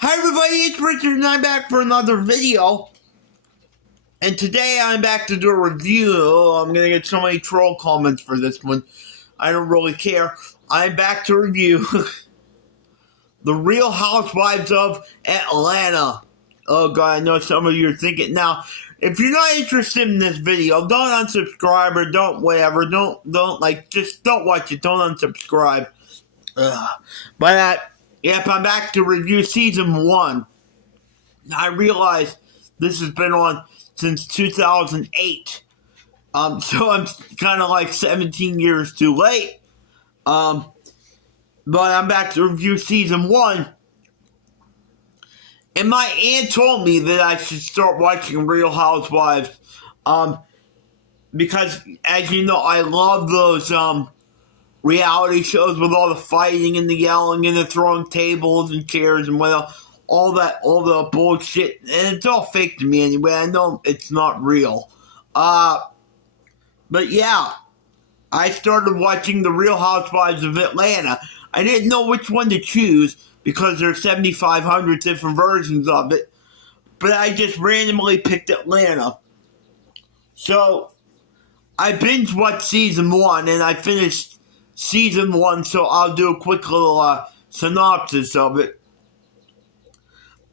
Hi everybody, it's Richard and I'm back for another video. And today I'm back to do a review. I'm going to get so many troll comments for this one. I don't really care. I'm back to review The Real Housewives of Atlanta. Oh god, I know some of you are thinking. Now, if you're not interested in this video, don't unsubscribe or don't whatever. Just don't watch it. Don't unsubscribe. Yep, I'm back to review season 1. I realize this has been on since 2008. So I'm kind of like 17 years too late. But I'm back to review season 1. And my aunt told me that I should start watching Real Housewives. Because, as you know, I love those, reality shows with all the fighting and the yelling and the throwing tables and chairs and all the bullshit. And it's all fake to me anyway. I know it's not real. But yeah, I started watching The Real Housewives of Atlanta. I didn't know which one to choose because there's 7,500 different versions of it. But I just randomly picked Atlanta. So I binge watched season 1 and I finished season 1, so I'll do a quick little synopsis of it.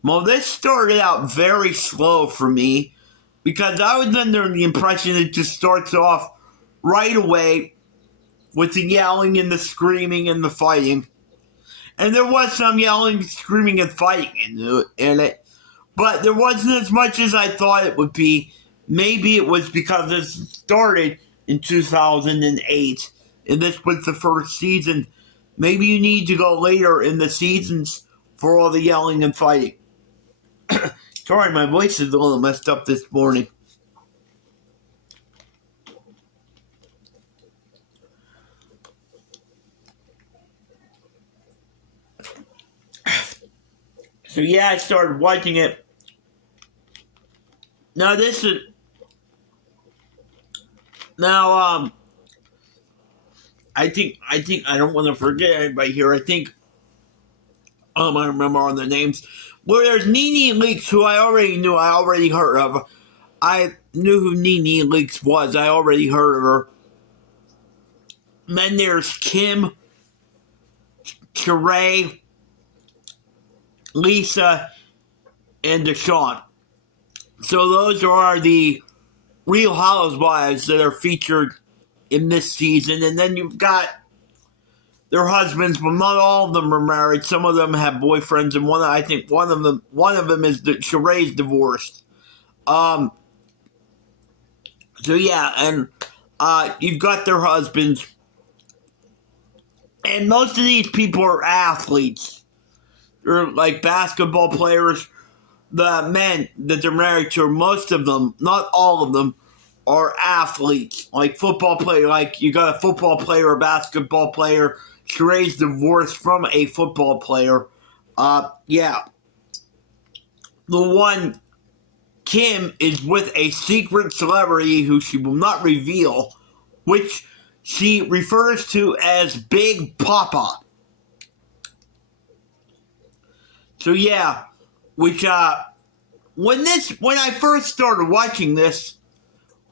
Well, this started out very slow for me because I was under the impression it just starts off right away with the yelling and the screaming and the fighting. And there was some yelling, screaming, and fighting in it. But there wasn't as much as I thought it would be. Maybe it was because it started in 2008. And this was the first season. Maybe you need to go later in the seasons for all the yelling and fighting. Sorry, my voice is a little messed up this morning. So yeah, I started watching it. Now I think I don't want to forget anybody here. I don't remember all the names. Well, there's Nene Leakes, who I already heard of. I knew who Nene Leakes was. I already heard of her. And then there's Kim, Sheree, Lisa, and Deshawn. So those are the Real Housewives that are featured in this season. And then you've got their husbands, but not all of them are married. Some of them have boyfriends, and one of them is Sheree's divorced. So yeah, and you've got their husbands, and most of these people are athletes. They're like basketball players. The men that they're married to, most of them, not all of them, are athletes. Like football player, like you got a football player, a basketball player. Sheree's divorced from a football player. Yeah. The one, Kim, is with a secret celebrity who she will not reveal, which she refers to as Big Papa. So yeah, which when I first started watching this,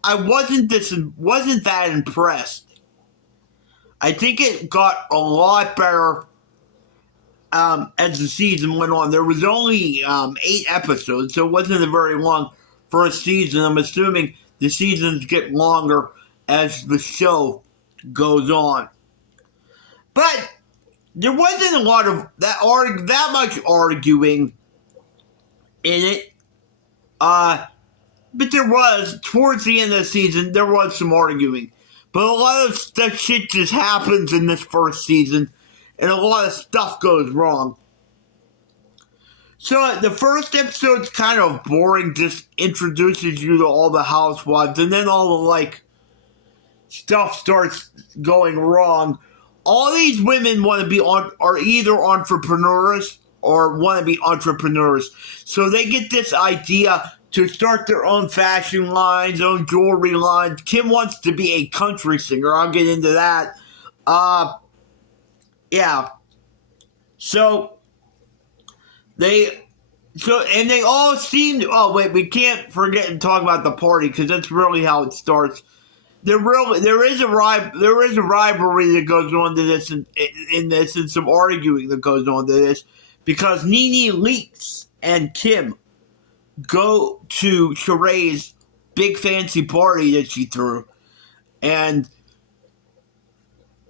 I wasn't that impressed. I think it got a lot better as the season went on. There was only 8 episodes, so it wasn't a very long first season. I'm assuming the seasons get longer as the show goes on. But there wasn't a lot of that much arguing in it. But there was, towards the end of the season, there was some arguing. But a lot of stuff shit just happens in this first season, and a lot of stuff goes wrong. So the first episode's kind of boring, just introduces you to all the housewives, and then all the, stuff starts going wrong. All these women are either entrepreneurs or want to be entrepreneurs. So they get this idea to start their own fashion lines, own jewelry lines. Kim wants to be a country singer. I'll get into that. Yeah. So they So, and they all seem. Oh wait, we can't forget and talk about the party because that's really how it starts. There is a rivalry that goes on to this in this, and some arguing that goes on to this because Nene leaks and Kim go to Sheree's big fancy party that she threw, and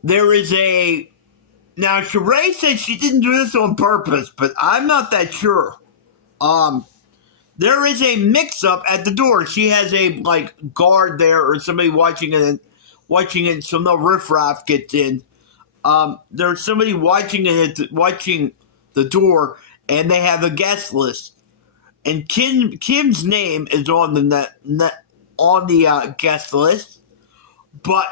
there is a now Sheree said she didn't do this on purpose, but I'm not that sure. Um, there is a mix-up at the door. She has a guard there or somebody watching it, so no riffraff gets in. There's somebody watching the door, and they have a guest list. And Kim's name is on the guest list, but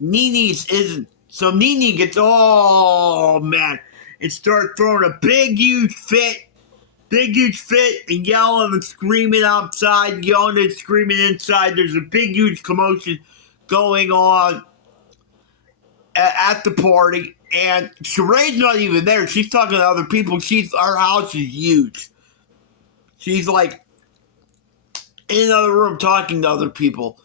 Nene's isn't. So Nene gets all mad and starts throwing a big huge fit, and yelling and screaming outside, yelling and screaming inside. There's a big huge commotion going on at the party, and Sheree's not even there. She's talking to other people. Our house is huge. She's like in another room talking to other people.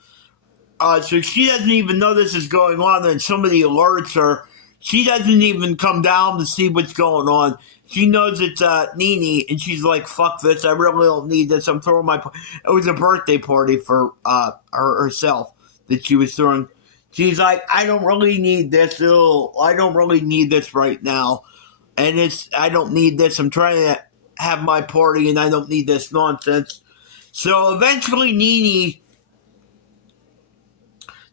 So she doesn't even know this is going on. Then somebody alerts her. She doesn't even come down to see what's going on. She knows it's Nene, and she's like, "Fuck this! I really don't need this. I'm throwing my." It was a birthday party for herself that she was throwing. She's like, "I don't really need this. I don't really need this right now, and I don't need this. I'm trying to have my party, and I don't need this nonsense." So eventually, Nene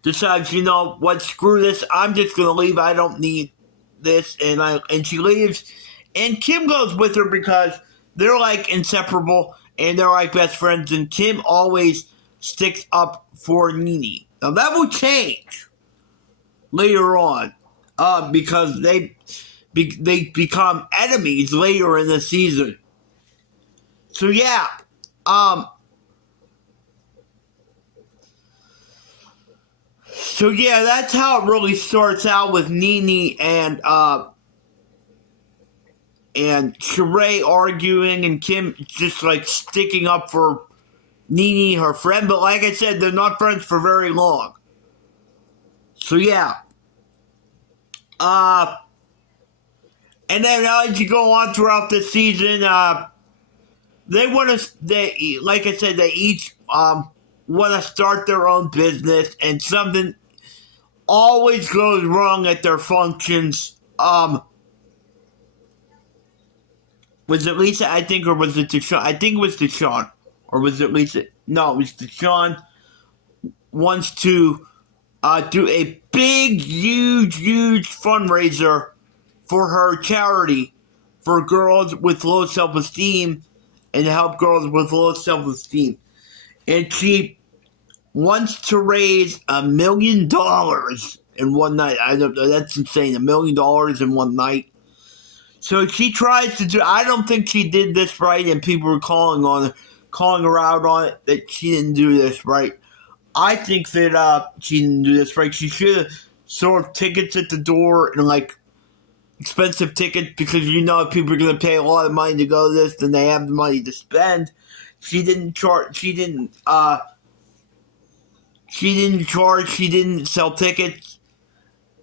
decides, you know what, screw this. I'm just gonna leave. I don't need this, and she leaves. And Kim goes with her because they're like inseparable and they're like best friends. And Kim always sticks up for Nene. Now that will change later on, because they become enemies later in the season. So yeah, that's how it really starts out with Nene and Sheree arguing, and Kim just like sticking up for Nene, her friend. But like I said, they're not friends for very long. So yeah. And then as you go on throughout the season, like I said, they each want to start their own business, and something always goes wrong at their functions. Was it Lisa, I think, or was it Deshaun? I think it was Deshaun. Or was it Lisa? No, it was Deshaun wants to do a big, huge fundraiser for her charity for girls with low self-esteem and to help girls with low self-esteem. And she wants to raise $1 million in one night. I don't know, that's insane. $1 million in one night. So she tries to do. I don't think she did this right, and people were calling her out on it that she didn't do this right. I think that she didn't do this right. She should have sold tickets at the door and like expensive tickets, because you know if people are going to pay a lot of money to go to this, then they have the money to spend. She didn't charge. She didn't sell tickets.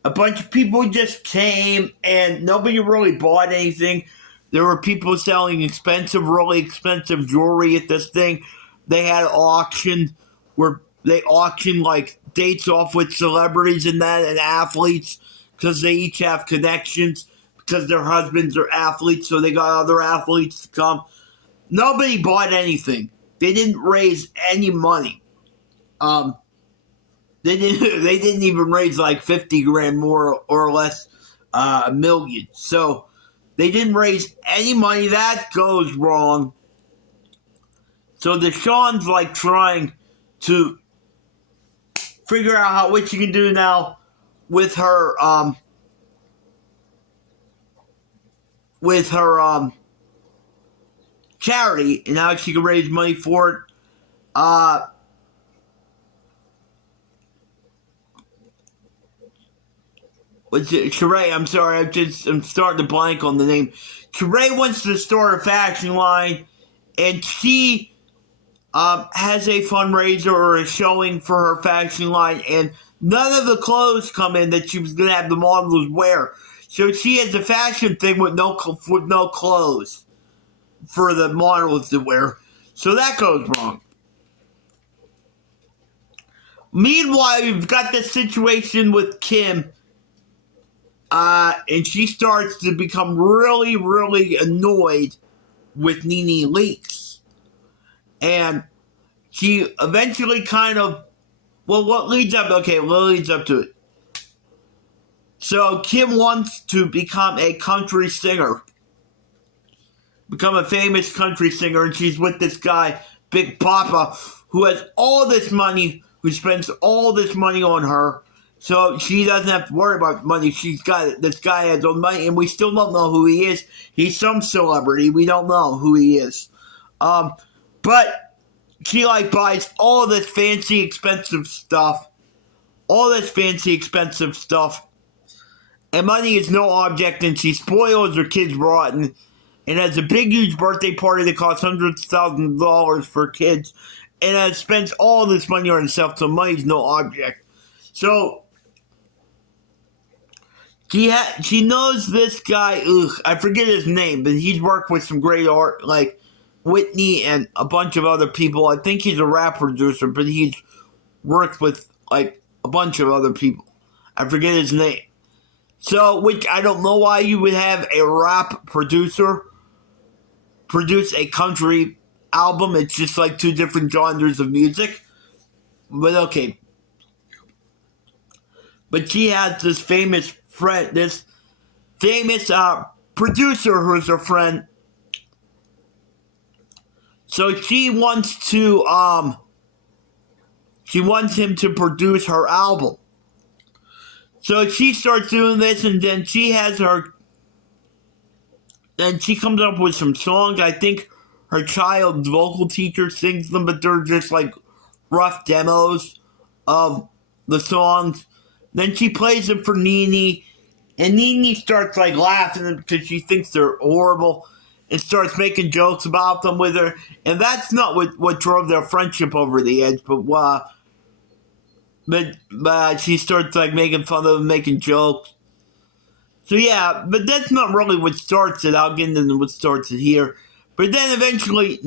A bunch of people just came, and nobody really bought anything. There were people selling really expensive jewelry at this thing. They had an auction where they auctioned like dates off with celebrities and athletes, because they each have connections, because their husbands are athletes, so they got other athletes to come. Nobody bought anything. They didn't raise any money. They didn't even raise like 50 grand more or less, $1 million. So they didn't raise any money. That goes wrong. So Deshaun's like trying to figure out what she can do now with her charity, and how she can raise money for it. Was it Sheree? I'm sorry, I'm starting to blank on the name. Sheree wants to start a fashion line, and she has a fundraiser or a showing for her fashion line, and none of the clothes come in that she was going to have the models wear. So she has a fashion thing with no clothes for the models to wear. So that goes wrong. Meanwhile, you've got this situation with Kim, and she starts to become really, really annoyed with Nene Leakes. And she eventually kind of, well, what leads up to it? So Kim wants to become a country singer, become a famous country singer, and she's with this guy, Big Papa, who has all this money, who spends all this money on her, so she doesn't have to worry about money. This guy has all money, and we still don't know who he is. He's some celebrity. We don't know who he is. But she buys all this fancy, expensive stuff. And money is no object, and she spoils her kids rotten, and has a big, huge birthday party that costs hundreds of thousands of dollars for kids, and spends all this money on herself, so money's no object. So she knows this guy, I forget his name, but he's worked with some great art, like Whitney and a bunch of other people. I think he's a rap producer, but he's worked with a bunch of other people. I forget his name. So, which I don't know why you would have a rap producer produce a country album. It's just two different genres of music. But okay. But she has this famous friend, this famous producer who's her friend. So she wants him to produce her album. So she starts doing this, and then she comes up with some songs. I think her child's vocal teacher sings them, but they're just rough demos of the songs. Then she plays them for Nene, and Nene starts laughing because she thinks they're horrible, and starts making jokes about them with her. And that's not what drove their friendship over the edge, but she starts making fun of them, making jokes. So yeah, but that's not really what starts it. I'll get into what starts it here. But then eventually,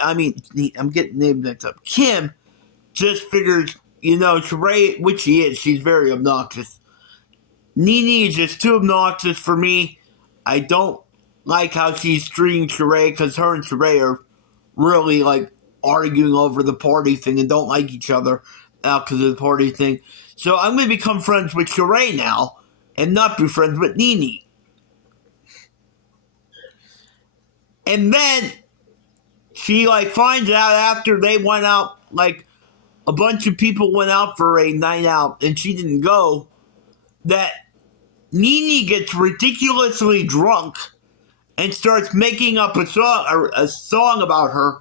I'm getting names mixed up. Kim just figures, Sheree, which she is, she's very obnoxious. Nene is just too obnoxious for me. I don't like how she's treating Sheree, because her and Sheree are really arguing over the party thing and don't like each other because of the party thing. So I'm going to become friends with Sheree now and not be friends with Nene. And then she finds out after they went out, a bunch of people went out for a night out and she didn't go, that Nene gets ridiculously drunk and starts making up a song about her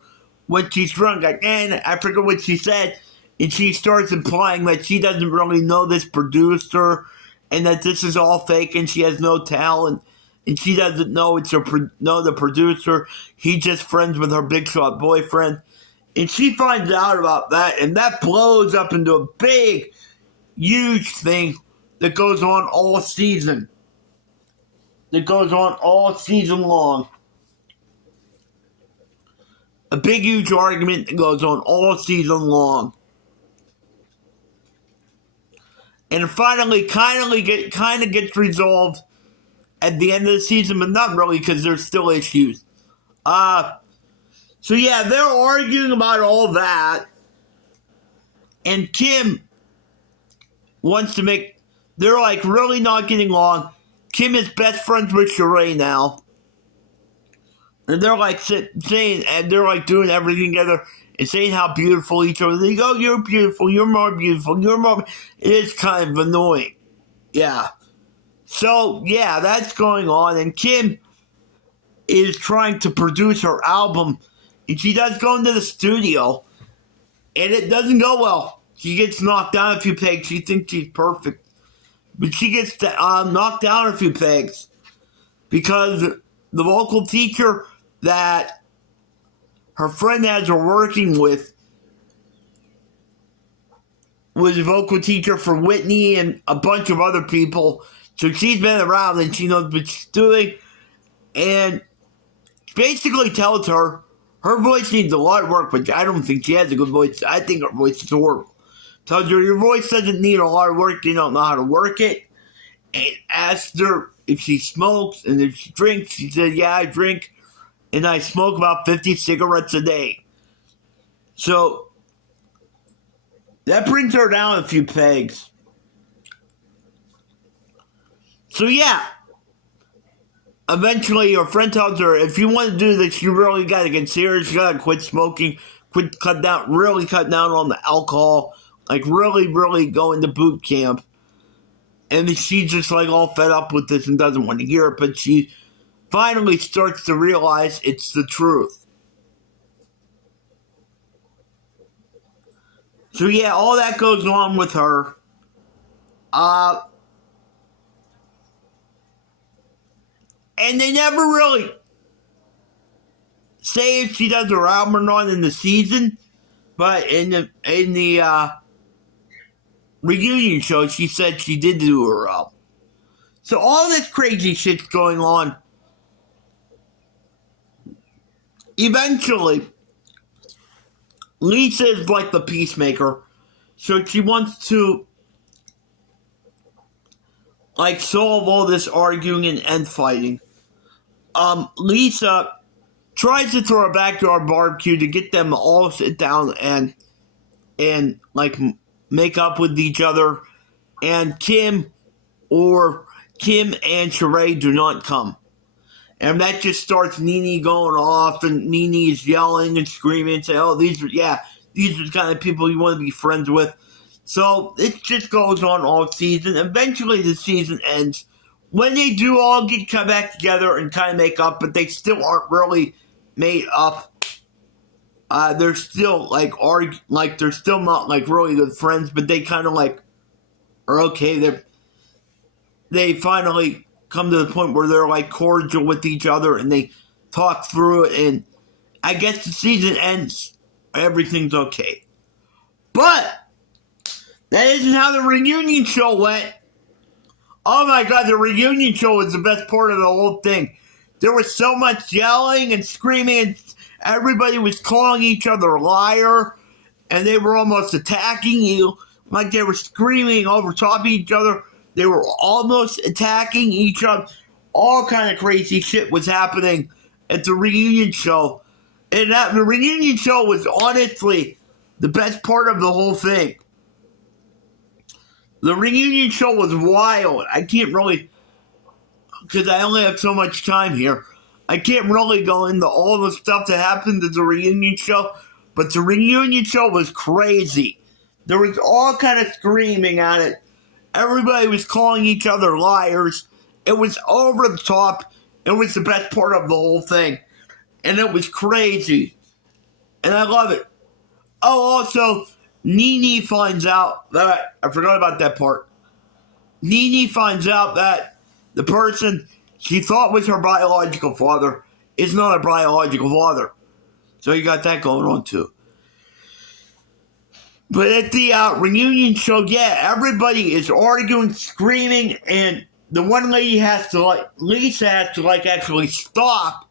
when she's drunk. And I forget what she said. And she starts implying that she doesn't really know this producer and that this is all fake and she has no talent. And she doesn't know the producer. He's just friends with her big shot boyfriend. And she finds out about that, and that blows up into a big, huge thing that goes on all season. Long. A big, huge argument that goes on all season long. And it finally kind of gets resolved at the end of the season, but not really, because there's still issues. So yeah, they're arguing about all that, and Kim wants to they're really not getting along. Kim is best friends with Sheree now, and they're saying, and they're doing everything together and saying how beautiful each other. They go, "You're beautiful, you're more beautiful, you're more." It is kind of annoying, yeah. So yeah, that's going on, and Kim is trying to produce her album. And she does go into the studio, and it doesn't go well. She gets knocked down a few pegs. She thinks she's perfect. But she gets knocked down a few pegs because the vocal teacher that her friend has her working with was a vocal teacher for Whitney and a bunch of other people. So she's been around and she knows what she's doing. And basically tells her voice needs a lot of work, but I don't think she has a good voice. I think her voice is horrible. Tells her your voice doesn't need a lot of work. You don't know how to work it. And asked her if she smokes and if she drinks. She said, yeah, I drink and I smoke about 50 cigarettes a day. So that brings her down a few pegs. So yeah, eventually her friend tells her, if you want to do this, you really got to get serious. You got to quit smoking, cut down on the alcohol, like really go into boot camp. And she's just like all fed up with this and doesn't want to hear it, but she finally starts to realize it's the truth. So yeah, all that goes on with her. And they never really say if she does her album or not in the season, but in the reunion show, she said she did do her album. So all this crazy shit's going on. Eventually, Lisa is like the peacemaker, so she wants to like solve all this arguing and fighting. Lisa tries to throw a backyard barbecue to get them all sit down and like make up with each other, and Kim and Sheree do not come. And that just starts Nene going off, and Nene is yelling and screaming and saying, oh, these are the kind of people you want to be friends with. So it just goes on all season. Eventually the season ends when they do all come back together and kind of make up, but they still aren't really made up. They're still they're still not like really good friends, but they kind of like are okay. They finally come to the point where they're like cordial with each other and they talk through it, and I guess the season ends. Everything's okay. But that isn't how the reunion show went. Oh my god, the reunion show was the best part of the whole thing. There was so much yelling and screaming, and everybody was calling each other a liar, and they were almost attacking you. Like they were screaming over top of each other. They were almost attacking each other. All kind of crazy shit was happening at the reunion show. And the reunion show was honestly the best part of the whole thing. The reunion show was wild. I can't really, because I only have so much time here, I can't really go into all the stuff that happened at the reunion show, but the reunion show was crazy. There was all kind of screaming at it. Everybody was calling each other liars. It was over the top. It was the best part of the whole thing. And it was crazy. And I love it. Oh, also, Nene finds out that, I forgot about that part. Nene finds out that the person she thought was her biological father is not her biological father. So you got that going on too. But at the reunion show, yeah, everybody is arguing, screaming, and the one lady Lisa has to actually stop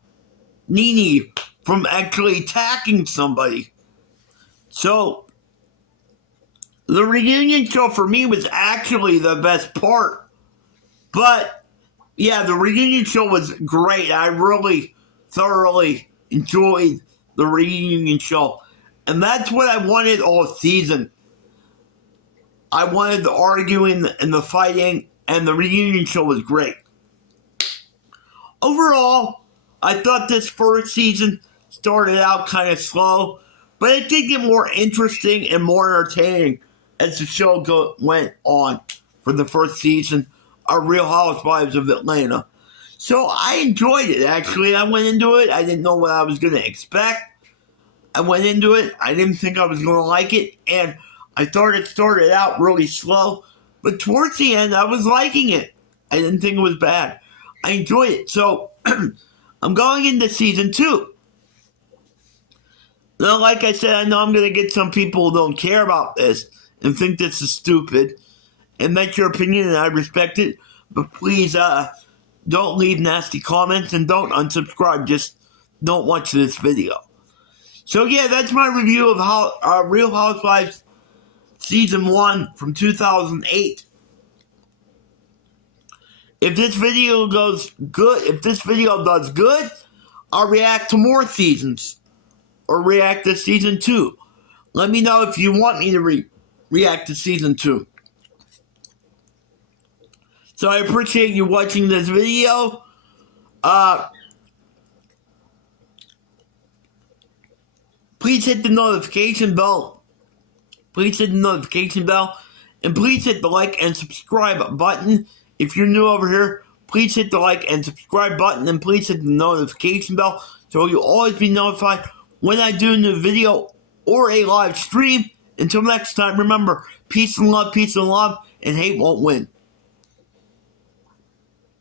Nene from actually attacking somebody. So, the reunion show for me was actually the best part. But, yeah, the reunion show was great. I really thoroughly enjoyed the reunion show. And that's what I wanted all season. I wanted the arguing and the fighting, and the reunion show was great. Overall, I thought this first season started out kind of slow, but it did get more interesting and more entertaining as the show went on for the first season of Real Housewives of Atlanta. So I enjoyed it, actually. I went into it. I didn't know what I was going to expect. I went into it. I didn't think I was going to like it. And I thought it started out really slow. But towards the end, I was liking it. I didn't think it was bad. I enjoyed it. So I'm going into season 2. Now, like I said, I know I'm going to get some people who don't care about this and think this is stupid. And that's your opinion, and I respect it. But please, don't leave nasty comments and don't unsubscribe. Just don't watch this video. So yeah, that's my review of Real Housewives Season 1 from 2008. If this video does good, I'll react to more seasons. Or react to Season 2. Let me know if you want me to react to Season 2. So I appreciate you watching this video. Please hit the notification bell. Please hit the notification bell. And please hit the like and subscribe button. If you're new over here, please hit the like and subscribe button. And please hit the notification bell so you'll always be notified when I do a new video or a live stream. Until next time, remember, peace and love, and hate won't win.